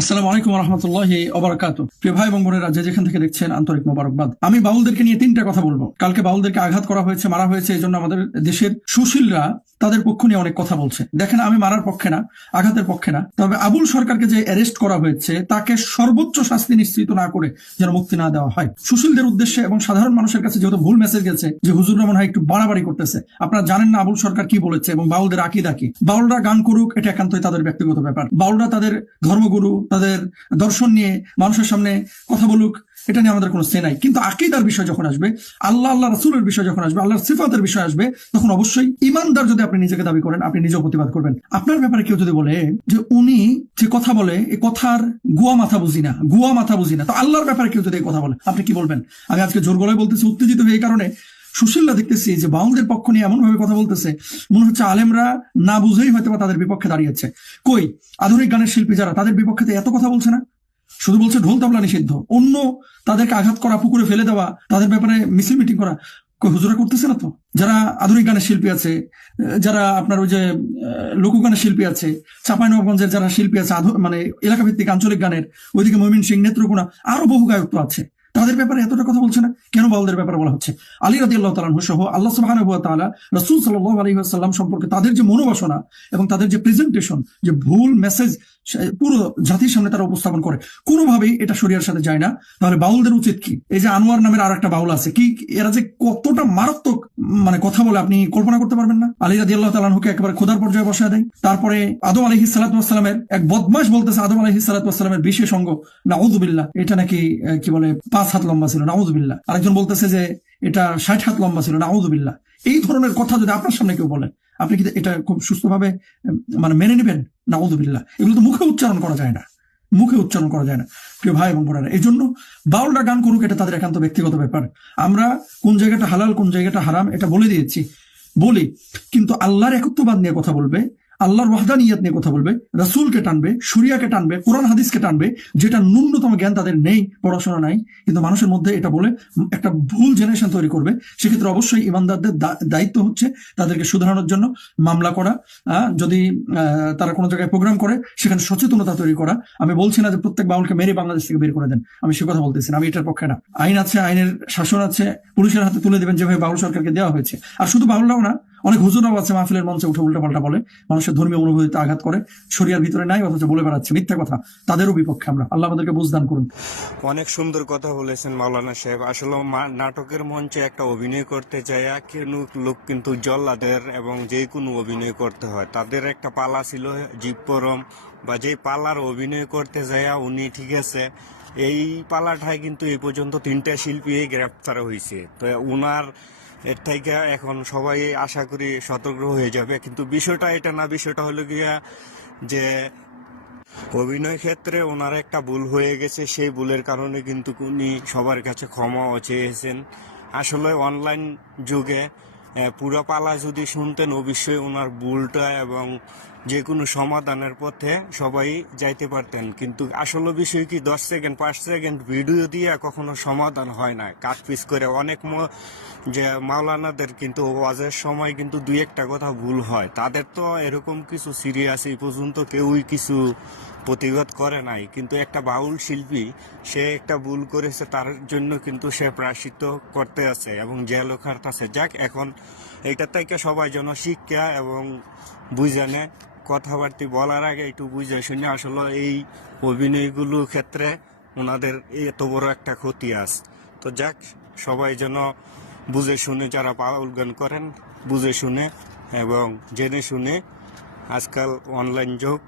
আসসালামু আলাইকুম রহমতুল্লাহ অবরাকাত প্রিয় ভাই এবং বোনেরা, যে যেখান থেকে দেখছেন আন্তরিক মোবারকবাদ। আমি বাউলদেরকে নিয়ে তিনটা কথা বলব। কালকে বাউলদেরকে আঘাত করা হয়েছে, মারা হয়েছে, এই জন্য আমাদের দেশের সুশীলরা তাদের পক্ষ নিয়ে অনেক কথা বলছে। দেখেন, আমি মারার পক্ষে না, আঘাতের পক্ষে না। তবে আবুল সরকারকে যে অ্যারেস্ট করা হয়েছে, তাকে সর্বোচ্চ শাস্তি নিশ্চিত না করে যেন মুক্তি না দেওয়া হয়। সুশীলদের উদ্দেশ্যে এবং সাধারণ মানুষের কাছে যেহেতু ভুল মেসেজ গেছে, যে হুজুর মনে হয় একটু বাড়াবাড়ি করতেছে, আপনারা জানেন না আবুল সরকার কি বলেছে এবং বাউলদের আকিদা কি? বাউলরা গান করুক, এটা একান্তই তাদের ব্যক্তিগত ব্যাপার। বাউলরা তাদের ধর্মগুরু, তাদের দর্শন নিয়ে মানুষের সামনে কথা বলুক, এটা নিয়ে আমাদের কোনো সে নাই। কিন্তু আকিদার বিষয় যখন আসবে, আল্লাহ আল্লাহ রসুলের বিষয় যখন আসবে, আল্লাহর সিফাতের বিষয় আসবে, তখন অবশ্যই ইমানদার যদি নিজেকে দাবি করেন, আপনি নিজেও প্রতিবাদ করবেন। আপনার ব্যাপারে কেউ যদি বলে যে উনি যে কথা বলে এই কথার গুয়া মাথা বুঝি না, গুয়া মাথা বুঝি না, তো আল্লাহর ব্যাপারে কেউ যদি কথা বলে, আপনি কি বলবেন? আমি আজকে জোর গলায় বলতেছি, উত্তেজিত হয়ে এই কারণে সুশীলরা দেখতেছি যে বাউলদের পক্ষ নিয়ে এমন ভাবে কথা বলতেছে, মনে হচ্ছে আলেমরা না বুঝেই হয়তো বা তাদের বিপক্ষে দাঁড়িয়েছে। কই? আধুনিক গানের শিল্পী যারা, তাদের বিপক্ষে এত কথা বলছে না? শুধু বলছে ঢোল তবলা নিষিদ্ধ। অন্য তাদেরকে আঘাত করা, পুকুরে ফেলে দেওয়া, তাদের ব্যাপারে মিছিল মিটিং করা কই হুজুরা করতেছে না তো? যারা আধুনিক গানের শিল্পী আছে, যারা আপনার ওই যে লোকগানের শিল্পী আছে, চাঁপাইনবাবগঞ্জের যারা শিল্পী আছে মানে এলাকা ভিত্তিক আঞ্চলিক গানের, ওইদিকে মমিন সিং নেত্রকোনা, আরও বহু গায়ক তো আছে। তাদের ব্যাপারে এতটা কথা বলছে না? কেন বাউলদের ব্যাপারে বলা হচ্ছে? আলী রাজি আল্লাহ তালাহ সহ আল্লাহ সুবাহ তালা রসুল সাল্লাহ আলী সাল্লাম সম্পর্কে তাদের যে মনোবাসনা এবং তাদের যে প্রেজেন্টেশন যে ভুল মেসেজ পুরো জাতির সামনে তারা উপস্থাপন করে, কোনোভাবেই এটা শরিয়ার সাথে যায় না। তাহলে বাউলদের উচিত কি? এই যে আনোয়ার নামের আর একটা বাউল আছে, কি এরা যে কতটা মারাত্মক মানে কথা বলে আপনি কল্পনা করতে পারবেন না। আলী রাজি আল্লাহ তালাহুকে একেবারে খোদার পর্যায়ে বসায় দেয়। তারপরে আদম আলহি সালাতামের এক বদমাস বলতেছে আদম আলহি সালাতামের বিশেষ অঙ্গ নাউদুবিল্লাহ এটা নাকি কি বলে, পাঁচ হাত লম্বা ছিল নাউদুবিল্লাহ আরেকজন বলতেছে যে এটা ষাট হাত লম্বা ছিল নাউদুবিল্লাহ এই ধরনের কথা যদি আপনার সামনে কেউ বলে, আপনি কি এটা খুব সুস্থভাবে মানে মেনে নেবেন? নাউদুবিল্লাহ এগুলো তো মুখে উচ্চারণ করা যায় না। মুখে উচ্চারণ করা যায় না। প্রিয় ভাই এবং বোনেরা এই জন্য বাউলরা গান করুক, এটা তাদের একান্ত ব্যক্তিগত ব্যাপার। আমরা কোন জায়গাটা হালাল, কোন জায়গাটা হারাম, এটা বলে দিয়েছি। বলি, কিন্তু আল্লাহর একত্ববাদ নিয়ে কথা বলবে আল্লাহর ওয়াহদানিয়াত নিয়ে কথা বলবে, রাসূলকে টানবে সুরিয়াকে টানবে, কোরআন, হাদিসকে টানবে, যেটা ন্যূনতম জ্ঞান তাদের নেই, পড়াশোনা নাই, কিন্তু মানুষের মধ্যে এটা বলে একটা ভুল জেনারেশন তৈরি করবে। সেক্ষেত্রে অবশ্যই ইমানদারদের দায়িত্ব হচ্ছে তাদেরকে শুধরানোর জন্য মামলা করা যদি তারা কোনো জায়গায় প্রোগ্রাম করে, সেখানে সচেতনতা তৈরি করা। আমি বলছি না যে প্রত্যেক বাউলকে মেরে বাংলাদেশ থেকে বের করে দেন, আমি সে কথা বলতেছি না, আমি এটার পক্ষে না। আইন আছে, আইনের শাসন আছে, পুলিশের হাতে তুলে দেবেন যেভাবে বাউল সরকারকে দেওয়া হয়েছে। আর শুধু বাউলরাও না অনেক হুজুরাও আছে মাহফিলের মঞ্চে উঠে উল্টা পাল্টা বলে, মানুষের ধর্মীয় অনুভূতিতে আঘাত করে, শরিয়ার ভিতরে নাই, অথচ বলে বেড়াচ্ছে। মিথ্যা কথা, তাদেরও বিপক্ষে আমরা। আল্লাহ আমাদেরকে বুঝদান করুন। অনেক সুন্দর কথা বলেছেন মাওলানা সাহেব। আসলে নাটকের মঞ্চে একটা অভিনয় করতে যায় লোক কিন্তু জল্লাদের এবং যে কোনো অভিনয় করতে হয়। তাদের একটা পালা ছিল জীবপরম বা যে পালার অভিনয় করতে যায় উনি ঠিক আছে, এই পালাটায় কিন্তু এই পর্যন্ত তিনটা শিল্পী গ্রেপ্তার হয়েছে তো উনার এর থেকে এখন সবাই আশা করি সতর্ক হয়ে যাবে। কিন্তু বিষয়টা এটা না, বিষয়টা হলো গিয়া যে অভিনয় ক্ষেত্রে ওনার একটা ভুল হয়ে গেছে। সেই ভুলের কারণে কিন্তু উনি সবার কাছে ক্ষমাও চেয়েছেন। আসলে অনলাইন যুগে পুরা পালা যদি শুনতেন, অবশ্যই ওনার ভুলটা এবং যে কোনো সমাধানের পথে সবাই যাইতে পারতেন। কিন্তু আসলে বিষয় কি, দশ সেকেন্ড, পাঁচ সেকেন্ড ভিডিও দিয়ে কখনো সমাধান হয় না। কাট পিস করে অনেক যে মাওলানাদের কিন্তু ওয়াজের সময় কিন্তু দুই একটা কথা ভুল হয়। তাদের তো এরকম কিছু সিরিয়াস এই পর্যন্ত কেউই কিছু প্রতিবাদ করে নাই। কিন্তু একটা বাউল শিল্পী, সে একটা ভুল করেছে, তার জন্য কিন্তু সে প্রায়শ্চিত্ত করতে আছে এবং জেলও খাটতেছে। যাক, এখন এইটা থেকে সবাই যেন শিক্ষা এবং বুঝানে কথাবার্তা বলার আগে একটু বুঝে শুনে আসলে এই অভিনয়গুলো ক্ষেত্রে ওনাদের এত বড় একটা ক্ষতি আছে। তো যাক, সবাই যেন বুঝে শুনে যারা পাউল গান করেন, বুঝে শুনে এবং জেনে শুনে আজকাল অনলাইন যুগ।